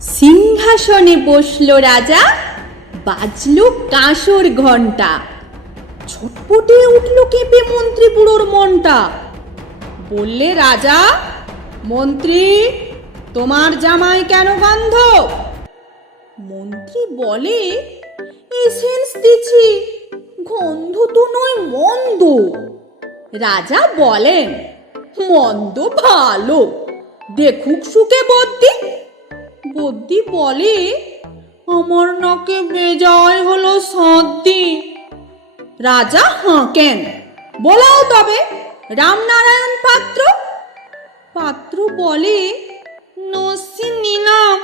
সিংহাসনে বসল রাজা, বাজলো কাঁসর ঘণ্টা ছটপটে উঠল কেঁপে মন্ত্রী বুড়োর মনটা। বললে, রাজা, মন্ত্রী, তোমার জামায় কেন গন্ধ? মন্ত্রী বলে এসেন্স দিচ্ছি, গন্ধ তো নয়, মন্দ। রাজা বলেন, মন্দ ভালো। দেখুক সুখে বদ্যি বদ্যি বলে, আমার নাকে বেজায় হলো সর্দি। রাজা হাঁকেন বলাও তবে, রামনারায়ণ পাত্র? পাত্র বলে নসি নিলাম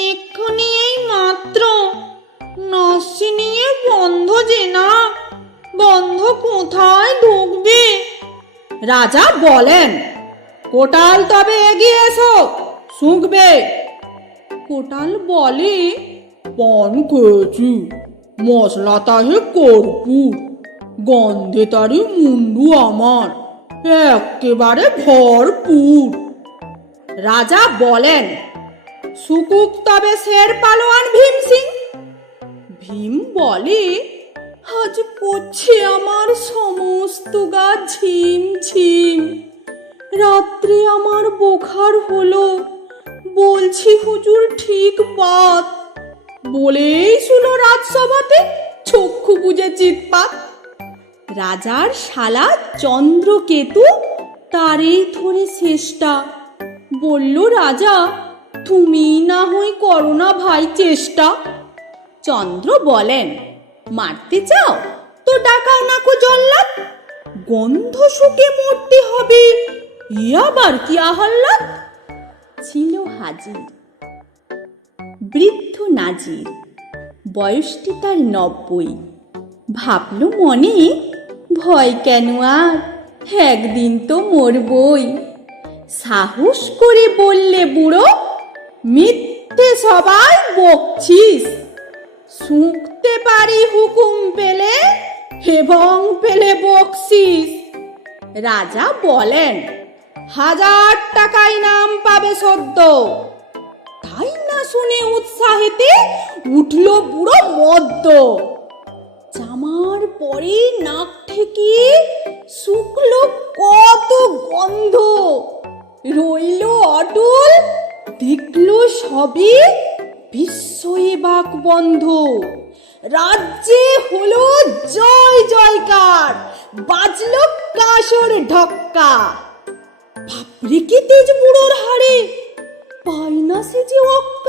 এক্ষুনি এই মাত্র। নসি নিয়ে বন্ধ যে বন্ধ কোথায় ঢুকবে? রাজা বলেন, কোটাল তবে এগিয়ে এসো, শুঁকবে। কোটাল বলে পান খেয়েছি মশলা তাহে কর্পূর, গন্ধে তারি মুন্ডু আমার একেবারে ভরপুর। রাজা বলেন, সুকুক তবে শের পালোয়ান ভীম সিং। ভীম বলে, আজ পড়ছে আমার সমস্ত গা ঝিম ঝিম রাত্রে আমার বোখার হলো বলছি হুজুর, ঠিক পাত বলেই শুনো রাজসভাতে চক্ষু বুঝে চিৎপাত। রাজার শালা চন্দ্রকেতু তারেই ধরে শেষটা। বলল, রাজা তুমি না হই করো না ভাই চেষ্টা। চন্দ্র বলেন, মারতে চাও? তো ডাকাও না কো জল্লাদ। গন্ধ শুকে মরতে হবে। ই আবার কি আহ্লাদ ছিল হাজির। বৃদ্ধ নাজির, বয়সটি তার নব্বই। ভাবল মনে, ভয় কেন আর? একদিন তো মরবই। সাহস করে বললে, বুড়ো, মিথ্যে সবাই বকছিস। শুঁকতে পারি হুকুম পেলে এবং পেলে বকছিস। রাজা বলেন হাজার টাকায় নাম পাবে সদ্য। তাই না শুনে উৎসাহেতে উঠল বুড়ো মদ্য। জামার পরে নাক থেকে শুকলো কত গন্ধ। রইল অটল, দেখল সবে বিস্ময়ে বাক বন্ধ। রাজ্যে হলো জয় জয়কার, বাজলো কাসর ঢক্কা। বাপরে কি তেজ বুড়োর হাড়ে পাই না সে যে অক্ষ